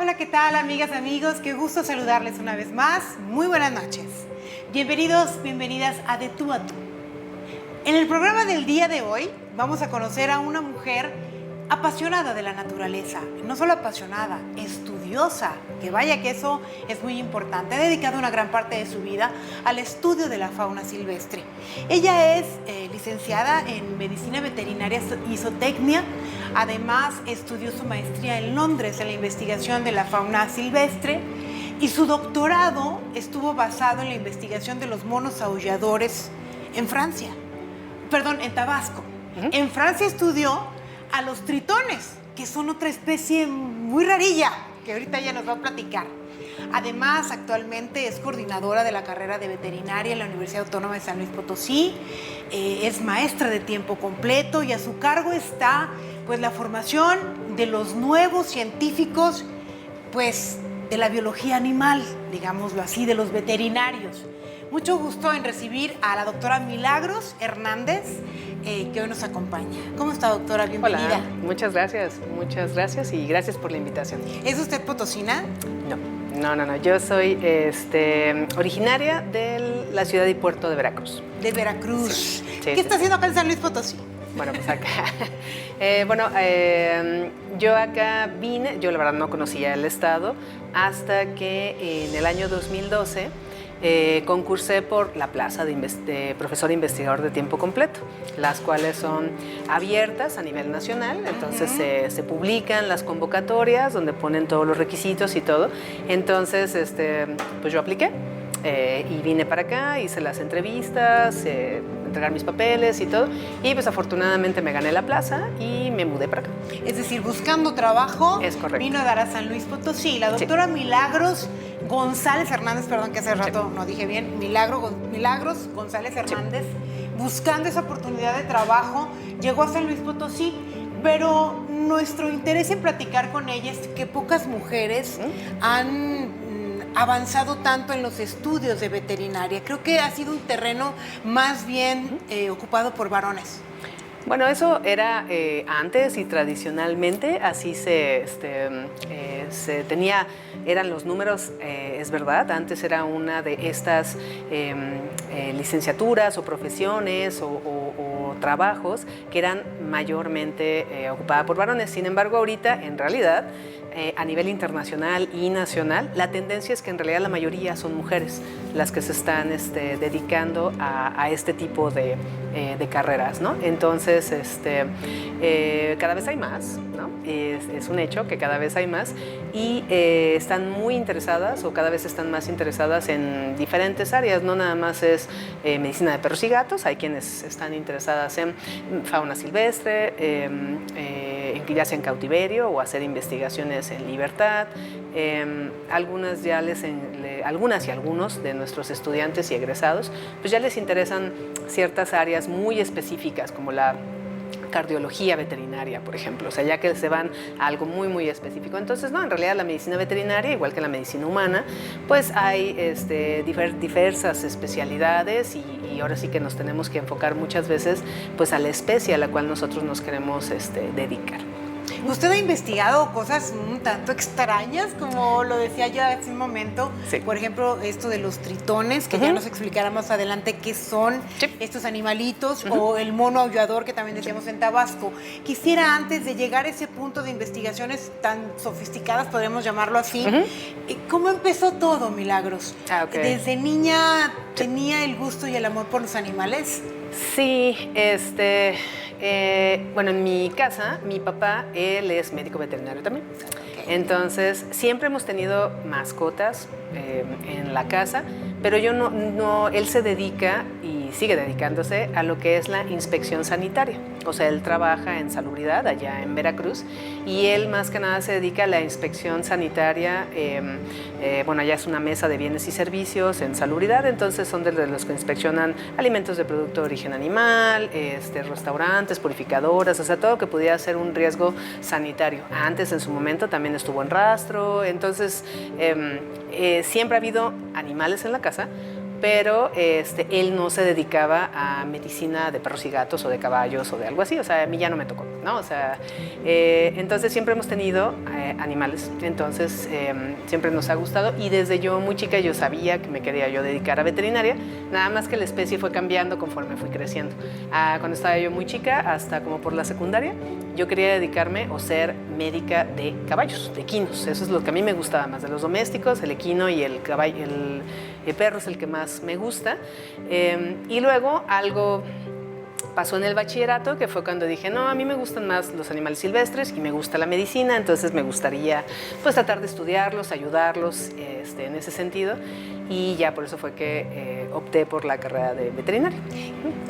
Hola, ¿qué tal, amigas, amigos? Qué gusto saludarles una vez más. Muy buenas noches. Bienvenidos, bienvenidas a De Tú a Tú. En el programa del día de hoy vamos a conocer a una mujer apasionada de la naturaleza. No solo apasionada, estudiosa, que vaya que eso es muy importante. Ha dedicado una gran parte de su vida al estudio de la fauna silvestre. Ella es licenciada en Medicina Veterinaria y Zootecnia. Además, estudió su maestría en Londres en la investigación de la fauna silvestre y su doctorado estuvo basado en la investigación de los monos aulladores en Francia. Perdón, en Tabasco. En Francia estudió a los tritones, que son otra especie muy rarilla, que ahorita ella nos va a platicar. Además, actualmente es coordinadora de la carrera de veterinaria en la Universidad Autónoma de San Luis Potosí, es maestra de tiempo completo y a su cargo está pues la formación de los nuevos científicos pues de la biología animal, digámoslo así, de los veterinarios. Mucho gusto en recibir a la doctora Milagros Hernández, que hoy nos acompaña. ¿Cómo está, doctora? Bienvenida. Hola, muchas gracias y gracias por la invitación. ¿Es usted potosina? No. Yo soy originaria de la ciudad y puerto de Veracruz. De Veracruz. Sí, ¿Qué está haciendo acá en San Luis Potosí? Bueno, pues acá. Yo acá vine, yo la verdad no conocía el estado, hasta que en el año 2012 concursé por la plaza de profesor investigador de tiempo completo, las cuales son abiertas a nivel nacional, entonces se publican las convocatorias donde ponen todos los requisitos y todo. Entonces, pues yo apliqué y vine para acá, hice las entrevistas, entregar mis papeles y todo, y pues afortunadamente me gané la plaza y me mudé para acá. Es decir, buscando trabajo, es correcto, vino a dar a San Luis Potosí. La doctora Milagros González Hernández, perdón que hace rato no dije bien, Milagros González Hernández, buscando esa oportunidad de trabajo, llegó a San Luis Potosí, pero nuestro interés en platicar con ella es que pocas mujeres han avanzado tanto en los estudios de veterinaria. Creo que ha sido un terreno más bien ocupado por varones. Bueno, eso era antes y tradicionalmente así se tenía, eran los números, es verdad, antes era una de estas licenciaturas o profesiones o trabajos que eran mayormente ocupadas por varones. Sin embargo, ahorita, en realidad, a nivel internacional y nacional, la tendencia es que en realidad la mayoría son mujeres las que se están dedicando a este tipo de carreras, ¿no? Entonces, cada vez hay más, ¿no? Es un hecho que cada vez hay más y están muy interesadas o cada vez están más interesadas en diferentes áreas, no nada más es medicina de perros y gatos, hay quienes están interesadas en fauna silvestre, ya sea en cautiverio o hacer investigaciones en libertad. Algunas y algunos de nuestros estudiantes y egresados pues ya les interesan ciertas áreas muy específicas como la cardiología veterinaria, por ejemplo, o sea, ya que se van a algo muy, muy específico. Entonces, no, en realidad la medicina veterinaria, igual que la medicina humana, pues hay diversas especialidades y ahora sí que nos tenemos que enfocar muchas veces pues a la especie a la cual nosotros nos queremos dedicar. Usted ha investigado cosas un tanto extrañas, como lo decía yo hace un momento. Sí. Por ejemplo, esto de los tritones, que ya nos explicará más adelante qué son estos animalitos, o el mono aullador que también decíamos en Tabasco. Quisiera, antes de llegar a ese punto de investigaciones tan sofisticadas, podríamos llamarlo así, ¿cómo empezó todo, Milagros? ¿Desde niña tenía el gusto y el amor por los animales? Sí, bueno, en mi casa, mi papá, él es médico veterinario también. Entonces, siempre hemos tenido mascotas en la casa, pero él se dedica y sigue dedicándose a lo que es la inspección sanitaria. O sea, él trabaja en salubridad allá en Veracruz y él más que nada se dedica a la inspección sanitaria. Bueno, allá es una mesa de bienes y servicios en salubridad, entonces son de los que inspeccionan alimentos de producto de origen animal, restaurantes, purificadoras, o sea, todo que pudiera ser un riesgo sanitario. Antes, en su momento, también estuvo en rastro, entonces siempre ha habido animales en la casa, pero él no se dedicaba a medicina de perros y gatos o de caballos o de algo así, o sea, a mí ya no me tocó, ¿no? O sea, entonces siempre hemos tenido animales, entonces siempre nos ha gustado y desde yo muy chica yo sabía que me quería yo dedicar a veterinaria, nada más que la especie fue cambiando conforme fui creciendo. Cuando estaba yo muy chica, hasta como por la secundaria, yo quería dedicarme o ser médica de caballos, de equinos. Eso es lo que a mí me gustaba más de los domésticos, el equino y el caballo, el perro es el que más me gusta. Y luego algo pasó en el bachillerato, que fue cuando dije, no, a mí me gustan más los animales silvestres y me gusta la medicina, entonces me gustaría pues tratar de estudiarlos, ayudarlos en ese sentido. Y ya por eso fue que opté por la carrera de veterinaria.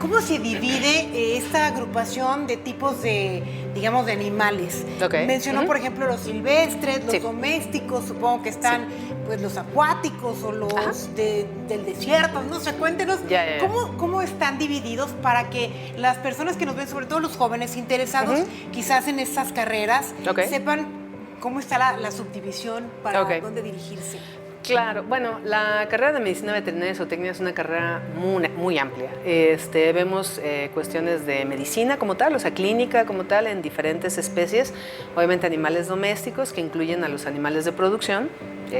¿Cómo se divide esta agrupación de tipos de, digamos, de animales? Okay. Mencionó, por ejemplo, los silvestres, los Sí. domésticos, supongo que están pues los acuáticos o los del desierto, no sé, cuéntenos Ya. ¿cómo están divididos para que las personas que nos ven, sobre todo los jóvenes interesados quizás en estas carreras, sepan cómo está la subdivisión para dónde dirigirse? Claro, bueno, la carrera de medicina veterinaria y zootecnia es una carrera muy amplia. Vemos cuestiones de medicina como tal, o sea, clínica como tal, en diferentes especies, obviamente animales domésticos que incluyen a los animales de producción,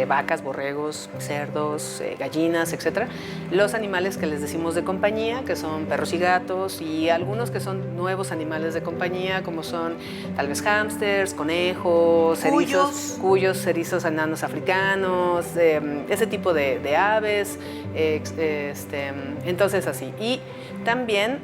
vacas, borregos, cerdos, gallinas, etc. Los animales que les decimos de compañía, que son perros y gatos, y algunos que son nuevos animales de compañía, como son tal vez hámsters, conejos, erizos, cuyos, erizos enanos africanos, ese tipo de aves, entonces así. Y también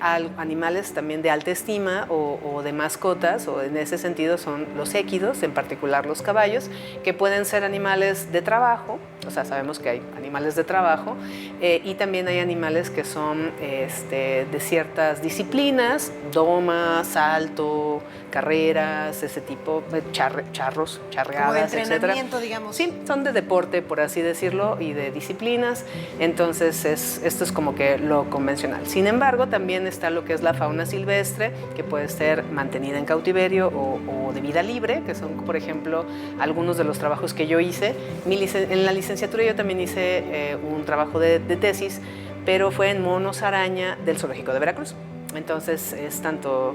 animales también de alta estima o de mascotas, o en ese sentido son los équidos, en particular los caballos, que pueden ser animales de trabajo, o sea, sabemos que hay animales de trabajo, y también hay animales que son de ciertas disciplinas, doma, salto, carreras, ese tipo, charreadas, como de entrenamiento, etcétera. digamos. Sí, son de deporte, por así decirlo, y de disciplinas, entonces esto es como que lo convencional. Sin embargo, también está lo que es la fauna silvestre, que puede ser mantenida en cautiverio o de vida libre, que son, por ejemplo, algunos de los trabajos que yo hice. En la licenciatura yo también hice un trabajo de tesis, pero fue en monos araña del Zoológico de Veracruz. Entonces es tanto,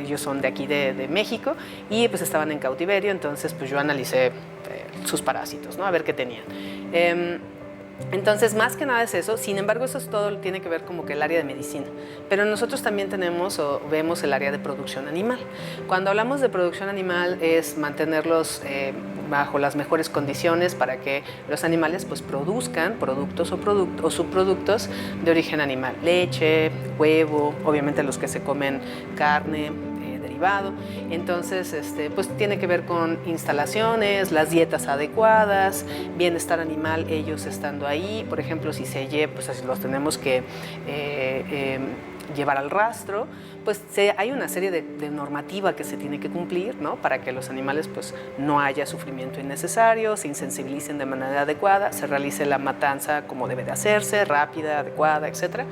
ellos son de aquí de México y pues estaban en cautiverio, entonces pues yo analicé sus parásitos, ¿no? A ver qué tenían. Entonces, más que nada es eso. Sin embargo, eso es todo, tiene que ver como que el área de medicina. Pero nosotros también tenemos o vemos el área de producción animal. Cuando hablamos de producción animal es mantenerlos bajo las mejores condiciones para que los animales pues produzcan productos o subproductos de origen animal. Leche, huevo, obviamente los que se comen carne, derivado. Entonces, pues tiene que ver con instalaciones, las dietas adecuadas, bienestar animal, ellos estando ahí. Por ejemplo, si se lleva, pues así los tenemos que llevar al rastro, pues hay una serie de normativa que se tiene que cumplir, ¿no? Para que los animales pues no haya sufrimiento innecesario, se insensibilicen de manera adecuada, se realice la matanza como debe de hacerse, rápida, adecuada, etc.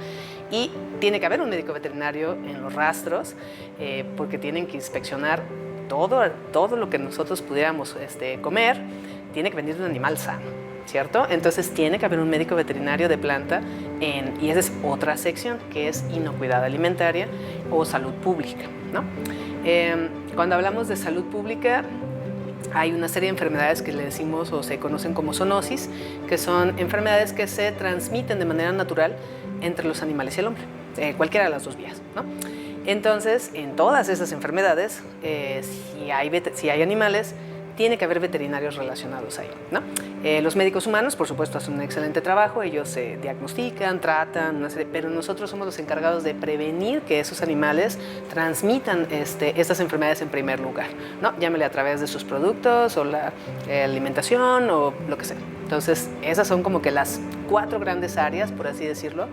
Y tiene que haber un médico veterinario en los rastros porque tienen que inspeccionar todo lo que nosotros pudiéramos comer, tiene que venir de un animal sano, ¿cierto? Entonces tiene que haber un médico veterinario de planta y esa es otra sección que es inocuidad alimentaria o salud pública, ¿no? Cuando hablamos de salud pública hay una serie de enfermedades que le decimos o se conocen como zoonosis, que son enfermedades que se transmiten de manera natural entre los animales y el hombre, cualquiera de las dos vías, ¿no? Entonces, en todas esas enfermedades, si hay animales, tiene que haber veterinarios relacionados ahí, ¿no? Los médicos humanos, por supuesto, hacen un excelente trabajo, ellos diagnostican, tratan, pero nosotros somos los encargados de prevenir que esos animales transmitan estas enfermedades en primer lugar, ¿no? Llámele a través de sus productos o la alimentación o lo que sea. Entonces, esas son como que las 4 grandes áreas, por así decirlo.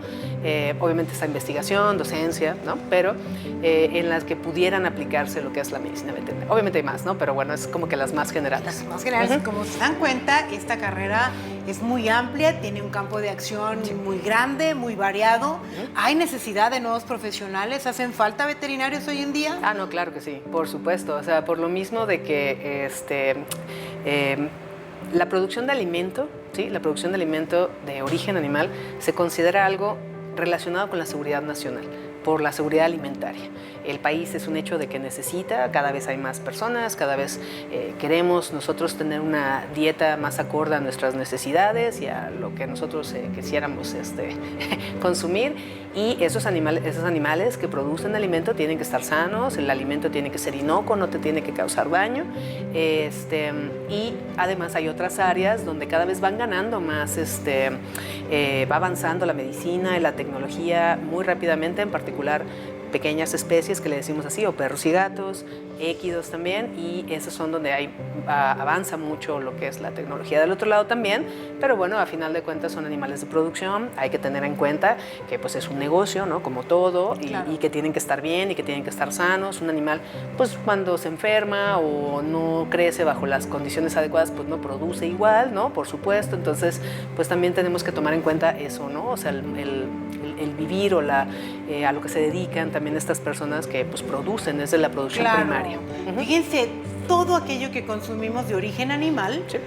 Obviamente está investigación, docencia, ¿no? Pero en las que pudieran aplicarse lo que es la medicina veterinaria. Obviamente hay más, ¿no? Pero bueno, es como que las más generales. Las más generales. Como se dan cuenta, esta carrera es muy amplia, tiene un campo de acción muy grande, muy variado. ¿Hay necesidad de nuevos profesionales? ¿Hacen falta veterinarios hoy en día? No, claro que sí, por supuesto. O sea, por lo mismo de que la producción de alimento, ¿sí? La producción de alimento de origen animal se considera algo relacionado con la seguridad nacional, por la seguridad alimentaria. El país es un hecho de que necesita, cada vez hay más personas, cada vez queremos nosotros tener una dieta más acorde a nuestras necesidades y a lo que nosotros quisiéramos consumir, y esos animales que producen alimento tienen que estar sanos, el alimento tiene que ser inocuo, no te tiene que causar daño, y además hay otras áreas donde cada vez van ganando más, va avanzando la medicina y la tecnología muy rápidamente, en particular pequeñas especies que le decimos así, o perros y gatos, équidos también, y esos son donde avanza mucho lo que es la tecnología. Del otro lado también, pero bueno, a final de cuentas son animales de producción, hay que tener en cuenta que pues es un negocio, ¿no? Como todo, Claro. y que tienen que estar bien y que tienen que estar sanos. Un animal, pues cuando se enferma o no crece bajo las condiciones adecuadas, pues no produce igual, ¿no? Por supuesto, entonces pues también tenemos que tomar en cuenta eso, ¿no? O sea, el vivir o a lo que se dedican también estas personas que pues producen, es de la producción Claro. primaria. Fíjense, todo aquello que consumimos de origen animal Sí.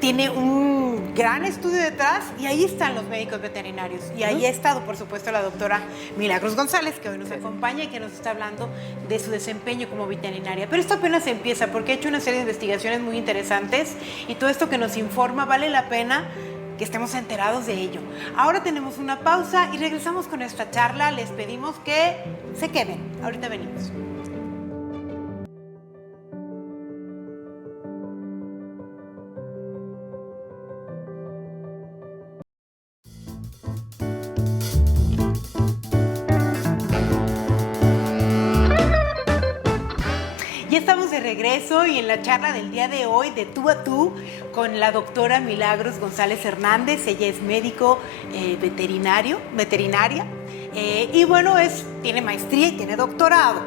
tiene un gran estudio detrás, y ahí están los médicos veterinarios. Y ahí ha estado, por supuesto, la doctora Milagros González, que hoy nos acompaña y que nos está hablando de su desempeño como veterinaria. Pero esto apenas empieza, porque ha hecho una serie de investigaciones muy interesantes, y todo esto que nos informa vale la pena que estemos enterados de ello. Ahora tenemos una pausa y regresamos con esta charla. Les pedimos que se queden. Ahorita venimos. Ya estamos de regreso y en la charla del día de hoy, de tú a tú, con la doctora Milagros González Hernández. Ella es médico veterinaria, y bueno, tiene maestría y tiene doctorado.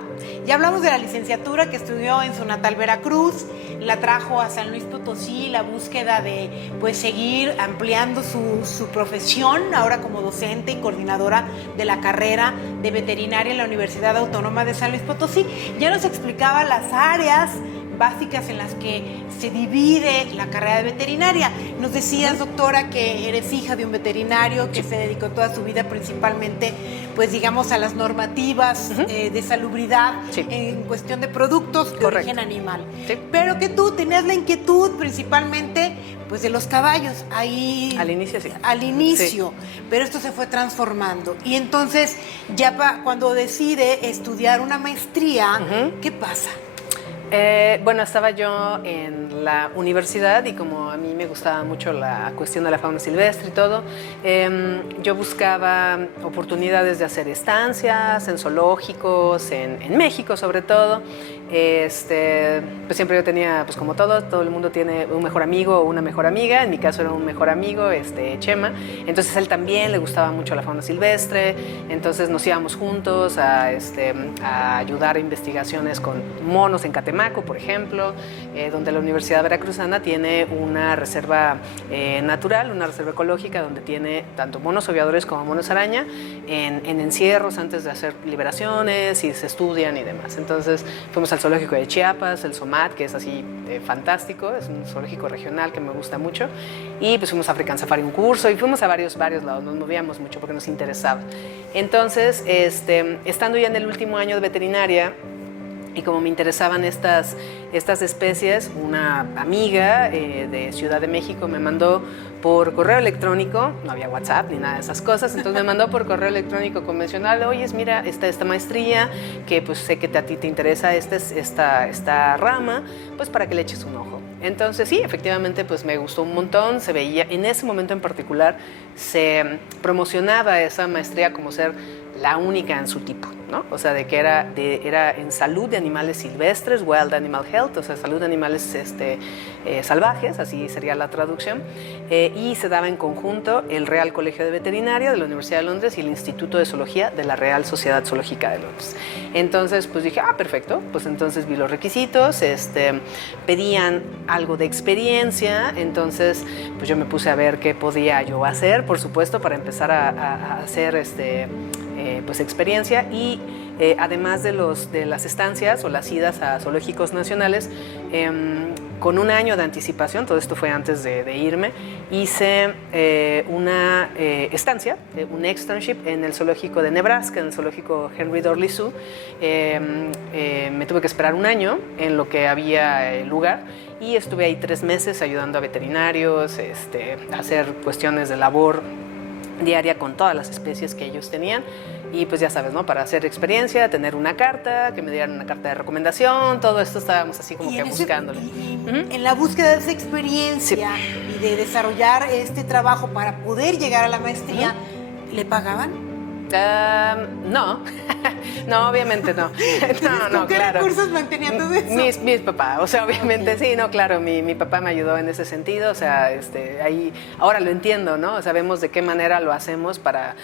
Ya hablamos de la licenciatura que estudió en su natal Veracruz, la trajo a San Luis Potosí, la búsqueda de pues seguir ampliando su profesión, ahora como docente y coordinadora de la carrera de veterinaria en la Universidad Autónoma de San Luis Potosí. Ya nos explicaba las áreas básicas en las que se divide la carrera de veterinaria. Nos decías, doctora, que eres hija de un veterinario que se dedicó toda su vida principalmente, pues digamos, a las normativas de salubridad en cuestión de productos de origen animal. Sí. Pero que tú tenías la inquietud principalmente pues de los caballos, ahí Al inicio sí. al inicio, pero esto se fue transformando. Y entonces ya cuando decide estudiar una maestría, ¿qué pasa? Bueno, estaba yo en la universidad y como a mí me gustaba mucho la cuestión de la fauna silvestre y todo, yo buscaba oportunidades de hacer estancias en zoológicos, en México sobre todo. Pues siempre yo tenía, pues como todo el mundo tiene un mejor amigo o una mejor amiga. En mi caso era un mejor amigo, Chema. Entonces él también le gustaba mucho la fauna silvestre. Entonces nos íbamos juntos a ayudar a investigaciones con monos en Catemaco, por ejemplo, donde la Universidad Veracruzana tiene una reserva natural, una reserva ecológica donde tiene tanto monos aviadores como monos araña en encierros antes de hacer liberaciones y se estudian y demás. Entonces fuimos al zoológico de Chiapas, el SOMAT, que es así fantástico, es un zoológico regional que me gusta mucho, y pues fuimos a African Safari un curso y fuimos a varios lados, nos movíamos mucho porque nos interesaba. Entonces, estando ya en el último año de veterinaria, y como me interesaban estas especies, una amiga de Ciudad de México me mandó por correo electrónico, no había WhatsApp ni nada de esas cosas, entonces me mandó por correo electrónico convencional: oye, mira, esta maestría, que pues sé que a ti te interesa esta rama, pues para que le eches un ojo. Entonces sí, efectivamente pues me gustó un montón, se veía, en ese momento en particular, se promocionaba esa maestría como ser la única en su tipo, ¿no? O sea, de que era en salud de animales silvestres, Wild Animal Health, o sea, salud de animales salvajes, así sería la traducción, y se daba en conjunto el Real Colegio de Veterinaria de la Universidad de Londres y el Instituto de Zoología de la Real Sociedad Zoológica de Londres. Entonces, pues dije, perfecto, pues entonces vi los requisitos, pedían algo de experiencia, entonces pues yo me puse a ver qué podía yo hacer, por supuesto, para empezar a hacer pues experiencia, y además de las estancias o las idas a zoológicos nacionales, con un año de anticipación, todo esto fue antes de irme, hice una estancia, un externship en el zoológico de Nebraska, en el zoológico Henry Doorly Zoo. Me tuve que esperar un año en lo que había lugar y estuve ahí 3 meses ayudando a veterinarios, a hacer cuestiones de labor diaria con todas las especies que ellos tenían. Y pues ya sabes, ¿no? Para hacer experiencia, tener una carta, que me dieran una carta de recomendación, todo esto estábamos así como que buscándole. En la búsqueda de esa experiencia y de desarrollar este trabajo para poder llegar a la maestría, ¿le pagaban? No, no, obviamente no. ¿Con qué recursos mantenían todo eso? Mis papás, o sea, obviamente sí, no, claro, mi papá me ayudó en ese sentido, o sea, ahí, ahora lo entiendo, ¿no? Sabemos de qué manera lo hacemos para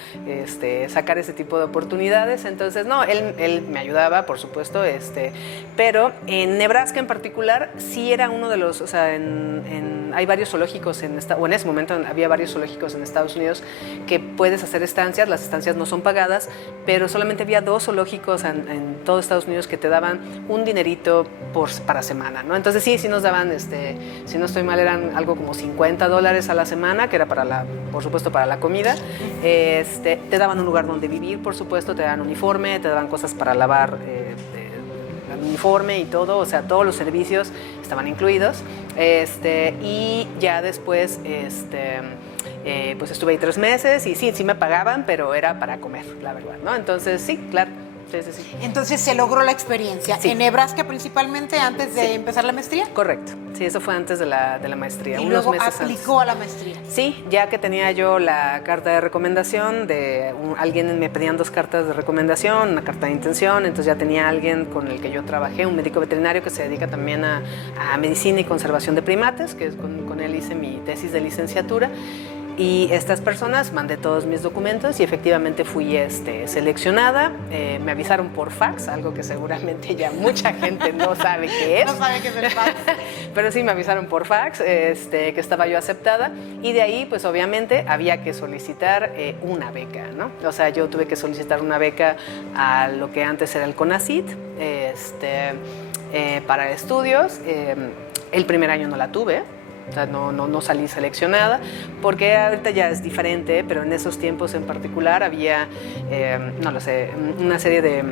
sacar ese tipo de oportunidades, entonces, no, él me ayudaba, por supuesto, pero en Nebraska en particular sí era uno de los, o sea, hay varios zoológicos o en ese momento había varios zoológicos en Estados Unidos que puedes hacer estancias, las estancias no son pagadas, pero solamente había 2 zoológicos en todo Estados Unidos que te daban un dinerito para semana, ¿no? Entonces sí nos daban, si no estoy mal, eran algo como $50 a la semana, que era por supuesto para la comida. Te daban un lugar donde vivir, por supuesto, te daban uniforme, te daban cosas para lavar el uniforme y todo, o sea, todos los servicios estaban incluidos. Y ya después, pues estuve ahí 3 meses y sí me pagaban, pero era para comer, la verdad, ¿no? Entonces, sí, claro. Sí. Entonces se logró la experiencia. Sí. ¿En Nebraska principalmente antes de empezar la maestría? Correcto. Sí, eso fue antes de la maestría. Y unos luego meses aplicó antes. a la maestría. Sí, ya que tenía yo la carta de recomendación alguien me pedían 2 cartas de recomendación, una carta de intención, entonces ya tenía alguien con el que yo trabajé, un médico veterinario que se dedica también a medicina y conservación de primates, que con él hice mi tesis de licenciatura. Y estas personas, mandé todos mis documentos y efectivamente fui seleccionada. Me avisaron por fax, algo que seguramente ya mucha gente no sabe qué es. No sabe qué es el fax. Pero sí me avisaron por fax que estaba yo aceptada. Y de ahí, pues obviamente, había que solicitar una beca, ¿no? O sea, yo tuve que solicitar una beca a lo que antes era el CONACYT, para estudios. El primer año no la tuve. O sea, no salí seleccionada, porque ahorita ya es diferente, pero en esos tiempos en particular había, no lo sé, una serie de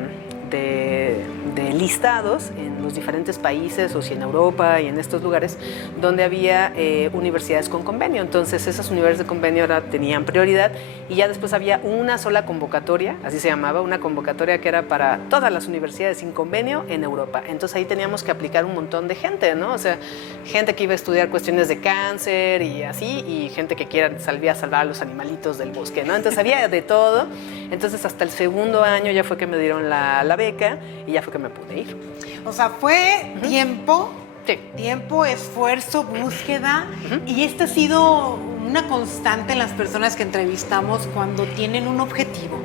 listados en los diferentes países, o si en Europa y en estos lugares, donde había universidades con convenio. Entonces esas universidades de convenio ahora tenían prioridad y ya después había una sola convocatoria, así se llamaba, una convocatoria que era para todas las universidades sin convenio en Europa. Entonces ahí teníamos que aplicar un montón de gente, ¿no? O sea, gente que iba a estudiar cuestiones de cáncer y así, y gente que quiera salvar a los animalitos del bosque, ¿no? Entonces había de todo. Entonces hasta el segundo año ya fue que me dieron la beca y ya fue que me pude ir. O sea, fue tiempo, Sí. tiempo, esfuerzo, búsqueda, y esta ha sido una constante en las personas que entrevistamos cuando tienen un objetivo.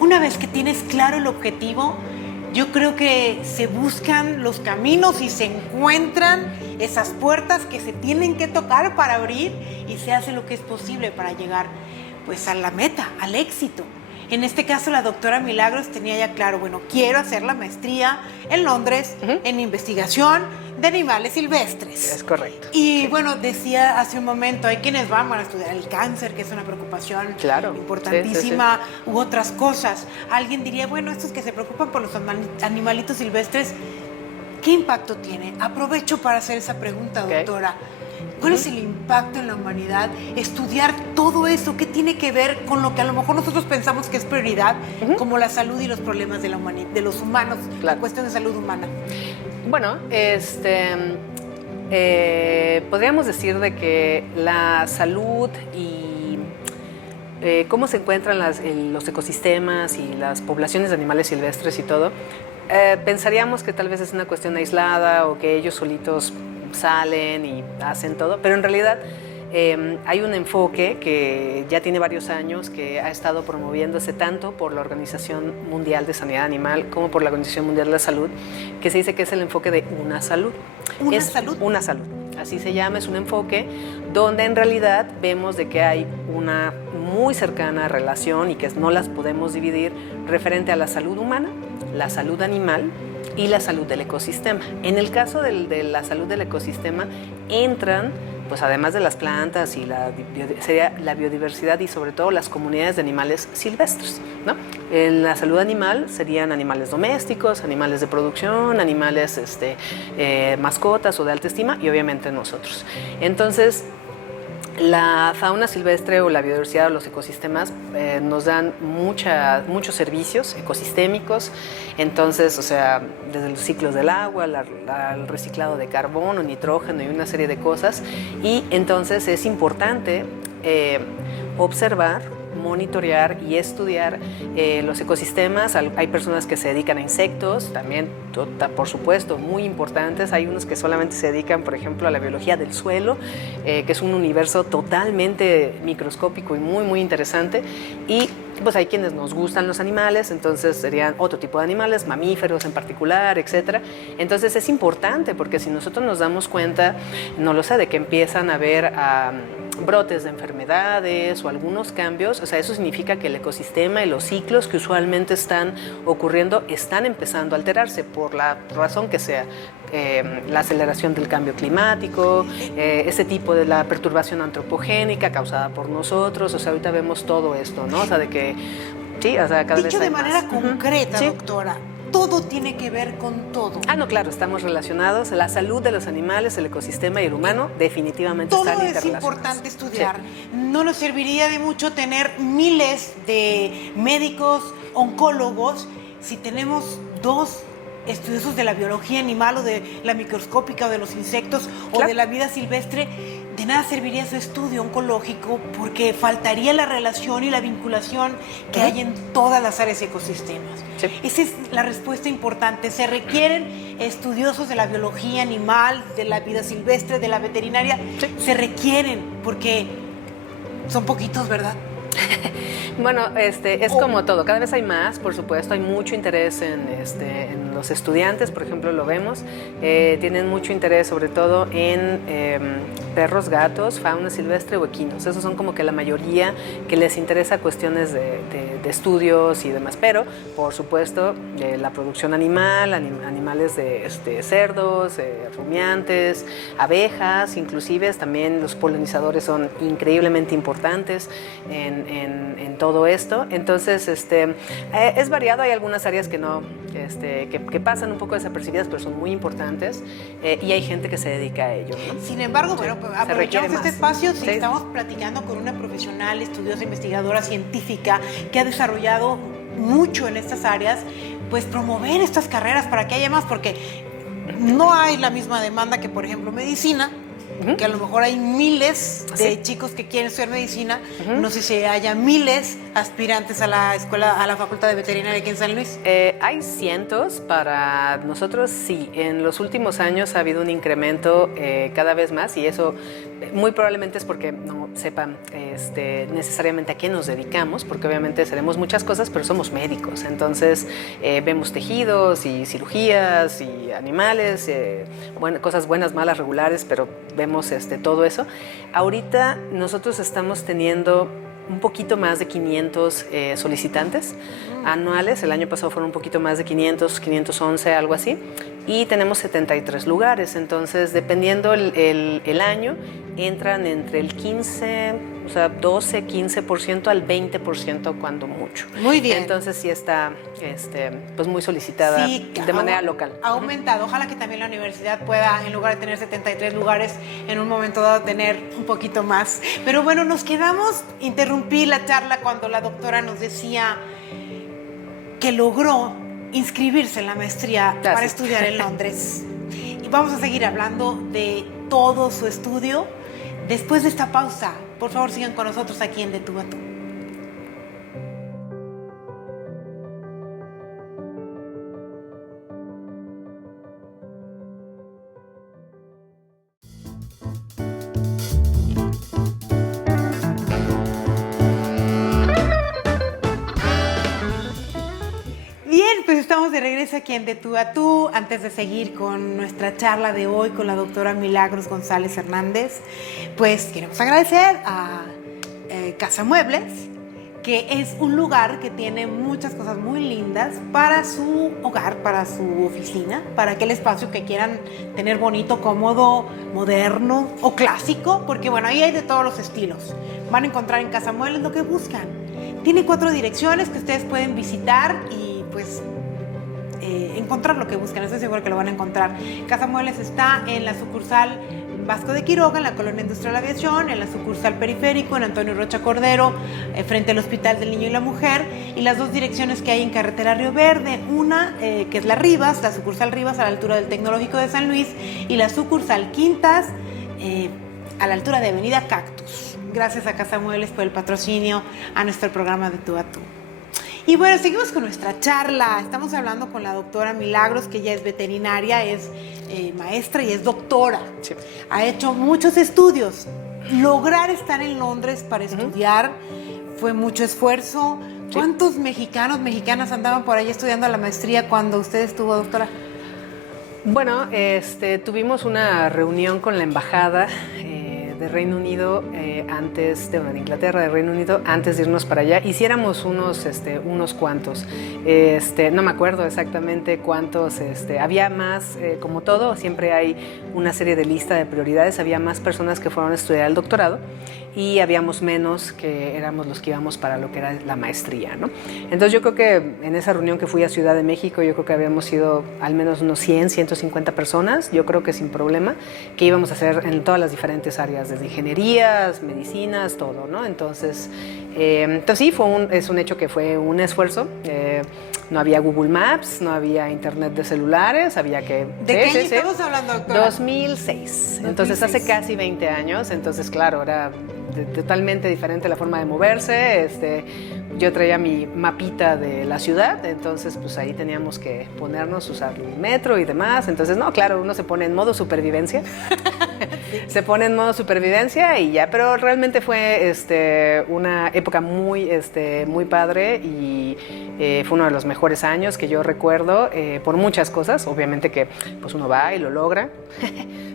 Una vez que tienes claro el objetivo, yo creo que se buscan los caminos y se encuentran esas puertas que se tienen que tocar para abrir y se hace lo que es posible para llegar pues a la meta, al éxito. En este caso, la doctora Milagros tenía ya claro, bueno, quiero hacer la maestría en Londres en investigación de animales silvestres. Es correcto. Y bueno, decía hace un momento, hay quienes van a estudiar el cáncer, que es una preocupación importantísima, u otras cosas. Alguien diría, bueno, estos que se preocupan por los animalitos silvestres, ¿qué impacto tiene? Aprovecho para hacer esa pregunta, doctora. ¿Cuál es el impacto en la humanidad? Estudiar todo eso, ¿qué tiene que ver con lo que a lo mejor nosotros pensamos que es prioridad, como la salud y los problemas de los humanos, la cuestión de salud humana? Bueno, podríamos decir de que la salud y cómo se encuentran los ecosistemas y las poblaciones de animales silvestres y todo, pensaríamos que tal vez es una cuestión aislada o que ellos solitos salen y hacen todo, pero en realidad hay un enfoque que ya tiene varios años que ha estado promoviéndose tanto por la Organización Mundial de Sanidad Animal como por la Organización Mundial de la Salud, que se dice que es el enfoque de una salud. ¿Una salud? Una salud. Así se llama, es un enfoque donde en realidad vemos de que hay una muy cercana relación y que no las podemos dividir referente a la salud humana, la salud animal y la salud del ecosistema. En el caso de la salud del ecosistema entran, pues además de las plantas y sería la biodiversidad y sobre todo las comunidades de animales silvestres, ¿no? En la salud animal serían animales domésticos, animales de producción, animales mascotas o de alta estima y obviamente nosotros. Entonces, la fauna silvestre o la biodiversidad o los ecosistemas nos dan muchos servicios ecosistémicos, entonces, o sea, desde los ciclos del agua, el reciclado de carbono, nitrógeno y una serie de cosas, y entonces es importante observar, monitorear y estudiar los ecosistemas. Hay personas que se dedican a insectos, también, por supuesto, muy importantes. Hay unos que solamente se dedican, por ejemplo, a la biología del suelo, que es un universo totalmente microscópico y muy, muy interesante. Y pues hay quienes nos gustan los animales, entonces serían otro tipo de animales, mamíferos en particular, etcétera. Entonces es importante porque si nosotros nos damos cuenta, no lo sé, de que empiezan a haber brotes de enfermedades o algunos cambios, o sea, eso significa que el ecosistema y los ciclos que usualmente están ocurriendo están empezando a alterarse por la razón que sea. La aceleración del cambio climático, ese tipo de la perturbación antropogénica causada por nosotros, o sea, ahorita vemos todo esto, ¿no? O sea, de que, sí, o sea, cada vez dicho hay de manera más. concreta, Sí. doctora, todo tiene que ver con todo. Ah, no, claro, estamos relacionados. La salud de los animales, el ecosistema y el humano definitivamente Todo están es interrelacionados. importante estudiar. Sí. No nos serviría de mucho tener miles de médicos, oncólogos, si tenemos 2 estudiosos de la biología animal o de la microscópica o de los insectos o Claro. de la vida silvestre. De nada serviría su estudio oncológico porque faltaría la relación y la vinculación que hay en todas las áreas y ecosistemas. Sí. Esa es la respuesta importante. Se requieren estudiosos de la biología animal, de la vida silvestre, de la veterinaria. Sí. Se requieren porque son poquitos, ¿verdad? Bueno, es como todo, cada vez hay más, por supuesto, hay mucho interés en los estudiantes, por ejemplo, lo vemos, tienen mucho interés sobre todo en perros, gatos, fauna silvestre o equinos, esos son como que la mayoría que les interesa cuestiones de estudios y demás, pero por supuesto la producción animal, animales de cerdos, rumiantes, abejas, inclusive también los polinizadores son increíblemente importantes en todo esto. Entonces, es variado, hay algunas áreas que no, que pasan un poco desapercibidas, pero son muy importantes, y hay gente que se dedica a ello, ¿no? Sin embargo, bueno, pues se requiere aprovechamos este más. espacio si Sí. estamos platicando con una profesional, estudiosa, investigadora científica que ha desarrollado mucho en estas áreas, pues promover estas carreras para que haya más, porque no hay la misma demanda que, por ejemplo, medicina, que a lo mejor hay miles de Sí. chicos que quieren estudiar medicina, no sé si haya miles aspirantes a la escuela, a la Facultad de Veterinaria aquí en San Luis. Hay cientos, para nosotros sí, en los últimos años ha habido un incremento cada vez más y eso muy probablemente es porque no sepan necesariamente a qué nos dedicamos, porque obviamente seremos muchas cosas, pero somos médicos, entonces vemos tejidos y cirugías y animales, cosas buenas, malas, regulares, pero vemos todo eso. Ahorita nosotros estamos teniendo un poquito más de 500 solicitantes anuales. El año pasado fueron un poquito más de 500, 511, algo así. Y tenemos 73 lugares. Entonces, dependiendo el año, entran entre el 15, o sea, 12, 15% al 20% cuando mucho. Muy bien. Entonces, sí está pues muy solicitada Sí, de manera local. Ha aumentado. Ojalá que también la universidad pueda, en lugar de tener 73 lugares, en un momento dado tener un poquito más. Pero bueno, nos quedamos, interrumpí la charla cuando la doctora nos decía que logró inscribirse en la maestría para estudiar en Londres. Y vamos a seguir hablando de todo su estudio después de esta pausa. Por favor, sigan con nosotros aquí en De Tú a Tú. Bien, pues estamos de regreso aquí en De Tú a Tú. Antes de seguir con nuestra charla de hoy con la doctora Milagros González Hernández, pues queremos agradecer a Casa Muebles, que es un lugar que tiene muchas cosas muy lindas para su hogar, para su oficina, para aquel espacio que quieran tener bonito, cómodo, moderno o clásico, porque bueno, ahí hay de todos los estilos. Van a encontrar en Casa Muebles lo que buscan. Tiene 4 direcciones que ustedes pueden visitar y pues encontrar lo que buscan. Estoy seguro que lo van a encontrar. Casa Muebles está en la sucursal Vasco de Quiroga, en la Colonia Industrial Aviación, en la sucursal Periférico, en Antonio Rocha Cordero, frente al Hospital del Niño y la Mujer, y las 2 direcciones que hay en Carretera Río Verde, una que es la Rivas, la sucursal Rivas a la altura del Tecnológico de San Luis, y la sucursal Quintas a la altura de Avenida Cactus. Gracias a Casa Muebles por el patrocinio a nuestro programa de Tú a Tú. Y bueno, seguimos con nuestra charla. Estamos hablando con la doctora Milagros, que ella es veterinaria, es maestra y es doctora. Sí. Ha hecho muchos estudios. Lograr estar en Londres para estudiar fue mucho esfuerzo. Sí. ¿Cuántos mexicanas andaban por ahí estudiando la maestría cuando usted estuvo, doctora? Bueno, tuvimos una reunión con la embajada de Reino Unido de Inglaterra, de Reino Unido, antes de irnos para allá. Hiciéramos unos cuantos. No me acuerdo exactamente cuántos. Había más, como todo, siempre hay una serie de lista de prioridades. Había más personas que fueron a estudiar el doctorado y habíamos menos que éramos los que íbamos para lo que era la maestría, ¿no? Entonces yo creo que en esa reunión que fui a Ciudad de México, yo creo que habíamos sido al menos unos 100, 150 personas, yo creo que sin problema, que íbamos a hacer en todas las diferentes áreas, desde ingenierías, medicinas, todo, ¿no? Entonces sí, es un hecho que fue un esfuerzo. No había Google Maps, no había internet de celulares, había que... ¿De qué año estamos hablando, doctora? 2006. Entonces hace casi 20 años, entonces claro, era totalmente diferente la forma de moverse. Yo traía mi mapita de la ciudad, entonces pues ahí teníamos que ponernos, usar el metro y demás. Entonces, no, claro, uno se pone en modo supervivencia. Se pone en modo supervivencia y ya, pero realmente fue una época muy padre y fue uno de los mejores años que yo recuerdo por muchas cosas. Obviamente que pues uno va y lo logra.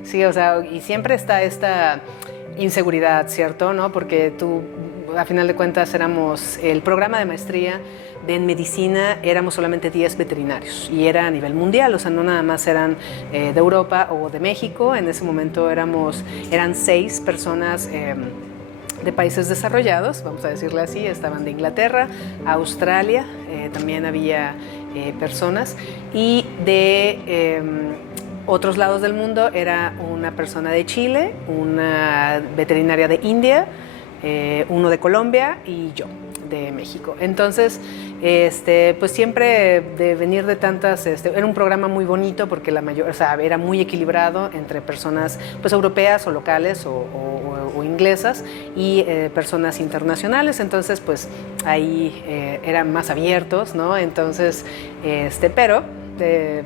Sí, o sea, y siempre está esta inseguridad, ¿cierto? ¿No? Porque tú, a final de cuentas, éramos el programa de maestría en medicina, éramos solamente 10 veterinarios y era a nivel mundial, o sea, no nada más eran de Europa o de México. En ese momento eran 6 personas de países desarrollados, vamos a decirle así. Estaban de Inglaterra, Australia, también había personas, y de otros lados del mundo era una persona de Chile, una veterinaria de India, uno de Colombia y yo de México. Entonces, pues siempre de venir de tantas, era un programa muy bonito porque era muy equilibrado entre personas pues europeas o locales o inglesas y personas internacionales. Entonces, pues ahí eran más abiertos, ¿no? Entonces, pero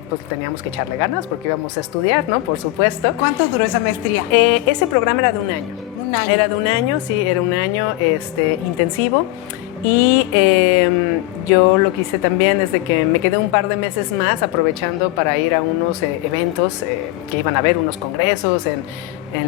pues teníamos que echarle ganas porque íbamos a estudiar, ¿no? Por supuesto. ¿Cuánto duró esa maestría? Ese programa era de un año. ¿Un año? Era de un año, sí, era un año intensivo. Y yo lo que hice también es de que me quedé un par de meses más aprovechando para ir a unos eventos que iban a haber, unos congresos en